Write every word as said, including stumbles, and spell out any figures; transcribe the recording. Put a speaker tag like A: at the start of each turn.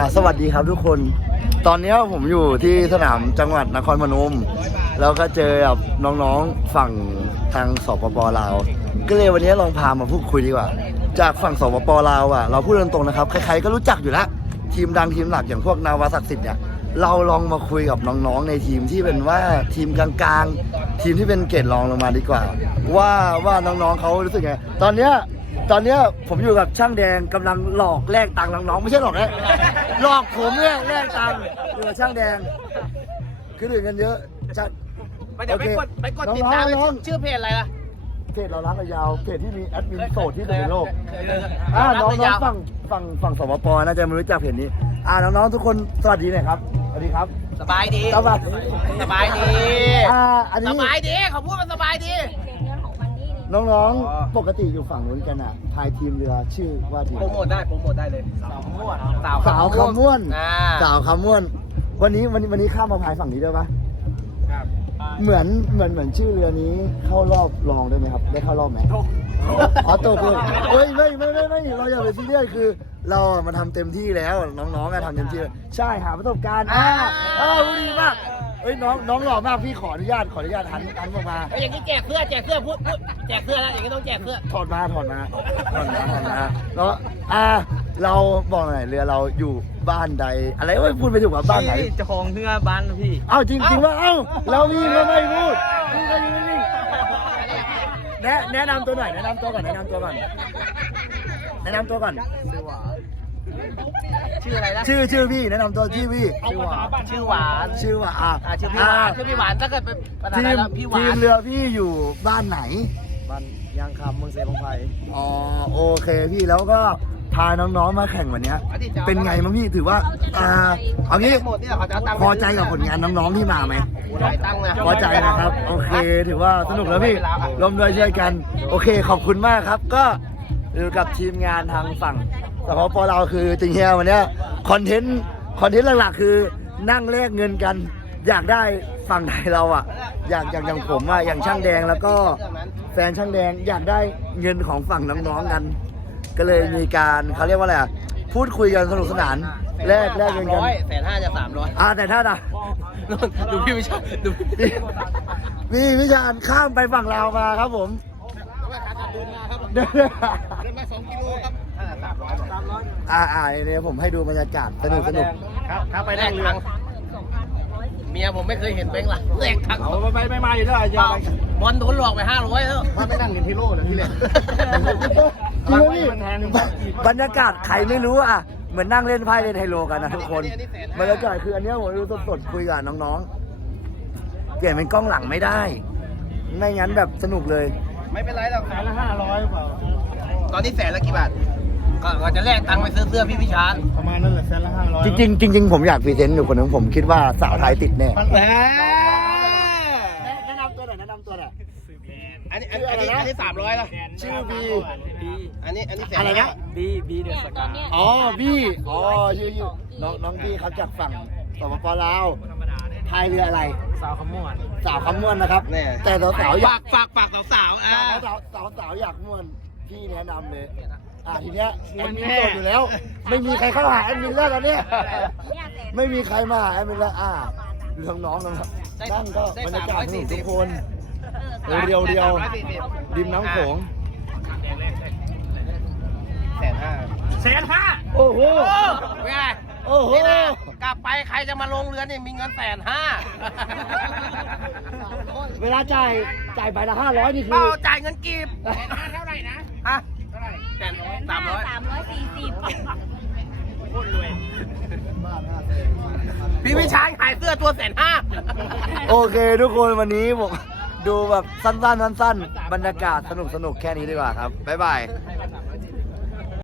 A: สวัสดีครับทุกคนตอนนี้ผมอยู่ที่สนามจังหวัดนครพนมแล้วก็เจอกับน้องๆฝั่งทางสปปลาวก็เลยวันนี้ลองพามาพูดคุยดีกว่าจากฝั่งสปปลาวอ่ะเราพูดตรงๆนะครับใครๆก็รู้จักอยู่แล้วทีมดังทีมหลักอย่างพวกนาวาศักดิ์สิทธิ์เนี่ยเราลองมาคุยกับน้องๆในทีมที่เป็นว่าทีมกลางๆทีมที่เป็นเกรดรองลงมาดีกว่าว่าว่าน้องๆเขารู้สึกไงตอนเนี้ยตอนเนี้ยผมอยู่กับช่างแดงกำลังหลอกแลกตังค์น้องๆไม่ใช่หลอกนะหลอกผมเนี่ยแลกตังค์อยู่กับช่างแดงคือดื่มกันเยอะจะ
B: ไปเดี๋ยวไปกดไปกดติดตามชื่อเพจอะไรล่ะ
A: เพจเรารักยาวเพจที่มีแอดมินโสดที่สุดในโลกอ่าน้องๆฝั่งฝั่งฝั่งสปปน่าจะไม่รู้จักเพจนี้อ่าน้องๆทุกคนสวัสดีหน่อยครับสวัสดีครับ
B: สบายดี
A: สบาย
B: สบายดี
A: อ่าอันนี้
B: สบายดีเขาพูดมันสบายดี
A: น้องๆปกติอยู่ฝั่งนู้นกันอ่ะพายทีมเรือชื่อว่าทีม
B: โปรโมทได้โปรโมทได้เลยสาวคำม่วน
A: สาวคำม่วนสาวคำม่วนวันนี้วันนี้วันนี้ข้ามมาพายฝั่งนี้ได้ปะครับเหมือนเหมือนเหมือนชื่อเรือนี้เข้ารอบรองได้ไหมครับได้เข้ารอบไหมอ๋อตกเลยเฮ้ยไม่ไม่ไม่ไม่เราอย่าไปซีเรียสคือเรามาทำเต็มที่แล้วน้องๆก็ทำเต็มที่ใช่หาประสบการณ์อ่าอ่าดีมากเอ้ยน้องน้องหล่อมากพี่ขออนุญาตขออนุญาตหันหันออกมา
B: อย่างนี้แจกเสื้อแจกเสื้อพูดพูดแจกเสื้อแล้วอย่างนี้ต้องแจกเสื้อ
A: ถอดมาถอดมาถอดมาถอดมาแล้วอ่าเราบอกหน่อยเรือเราอยู่บ้านใดอะไรวะพูดไปถูกว่าบ้านไหน
B: จะคลองเรือบ้านพี่
A: เอ้าจริงจริงว่าเอ้าเรามีก็ไม่พูดนี่ก็ยังไม่มีแนะแนะนำตัวหน่อยแนะนำตัวก่อนแนะนำตัวก่อนแนะนำตัวก่อน
B: ชื่ออะไรนะ
A: ชื่อชื่อพี่แนะนำตัวชื่อพี่
B: ชื่อหวานชื่อหวาน
A: ชื่อว่าอ่า
B: ชื่อพี่หวานชื่อพี่หวานถ้าเกิดเป็น
A: ทีมทีมเรือพี่อยู่บ้านไหน
B: บ้านยางคำเมืองเซบงไพ
A: อ๋อโอเคพี่แล้วก็พาน้องๆมาแข่งวันนี้เป็นไงมั้งพี่ถือว่าอ่าเอางี้พอใจกับผลงานน้องๆที่มาไหมพอใจนะครับโอเคถือว่าสนุกแล้วพี่ร่วมด้วยช่วยกันโอเคขอบคุณมากครับก็อยู่กับทีมงานทางฝั่งสปปเราคือจริงๆวันนี้คอนเทนต์คอนเทนต์หลักๆคือนั่งแลกเงินกันอยากได้ฝั่งไทยเราอ่ะอยากอย่างอย่างผมอ่ะอย่างช่างแดงแล้วก็แฟนช่างแดงอยากได้เงินของฝั่งน้องๆกันก็เลยมีการเขาเรียกว่าอะไรอ่ะพูดคุยกันสนุกสนานแลกแลกเงินกัน
B: แสนห้าจะสามร้อย
A: อ่าแต่ถ้าน่ะ
B: ดูพี่วิชาดู
A: พี่วิชาข้ามไปฝั่งลาวมาครับผมเดินมาสองกิโลครับอ่าอ่าเนี่ยผมให้ดูบรรยากาศสนุกสนุก
B: ครับครับไปแลกเรือเมียผมไม่เคยเห็นเบ้งละแลกถัง
A: เอาไปไม่มาอยู่แล้วจ้า
B: บอลโดนหลอกไปห้าร้อยแล้ว
A: มาไม่นั่งกินทีโร่เลยที่เลยจริงนี่บรรยากาศใครไม่รู้อ่ะเหมือนนั่งเล่นไพ่เล่นไฮโลกันนะทุกคนบรรยากาศคืออันนี้ผมดูสดๆคุยกับน้องๆเปลี่ยนเป็นกล้องหลังไม่ได้ไม่งั้นแบบสนุกเลย
B: ไม่เป็นไรหรอกแสนละห้าร้อยเปล่าตอนนี้แสนละกี่บาทก็จะแลกตังค์ไปซื้อเสื้อพี่วิชาญ
A: ประมาณนั้นแหละแสนละห้าร้อยจริงจริงจริงผมอยากพรีเซนต์อยู่คนนึงผมคิดว่าสาวไทยติดแน่แนะนำตัวหน่อยแนะนำตัวหน่อย
B: อันนี้อันนี้อันนี้สามร้อยละ
A: ชื่อบี
B: อันนี้อันนี้
A: อะไรนะ
B: บีบีเดือดสกา
A: อ๋อบีอ๋อชื่อน้องน้องบีเขาจากฝั่งสปปลาวพายเรืออะไร
B: สาวคำม่วน
A: สาวคำม่วนนะครับแต่สาวสาวอยาก
B: ฝากฝากสาวสาว
A: สาวสาวสาวอยากม่วนพี่แนะนำเลยอ่าทีเนี้ยแอดมินโสดอยู่แล้วไม่มีใครเข้าหาแอดมินแล้วตอนนี้ไม่มีใครมาหาแอดมินแล้วอ่าดูทั้งน้องนะครับนั่งก็บรรยากาศสนุกทุกคนเรียวเรียวริมน้ำโขง
B: แสนห้าแสนห้า
A: โอ้โห
B: เป็นไง
A: โอ้โห
B: กลับไปใครจะมาลงเรือเนี่ยมีเงินแสนห้า
A: เวลาจ่ายจ่ายใบละห้าร้อยนี่คือ
B: เปล่าจ่ายเงินกีบแสนห้าเท่าไหร่นะฮะเท่าไหร่แสนสามร้อย
C: สามร้อยสี่สิบ
B: โคตรรวยพี่วิชาญขายเสื้อตัวแสนห้า
A: โอเคทุกคนวันนี้ผมดูแบบสั้นๆสั้นๆบรรยากาศสนุกๆแค่นี้ดีกว่าครับบ๊ายบาย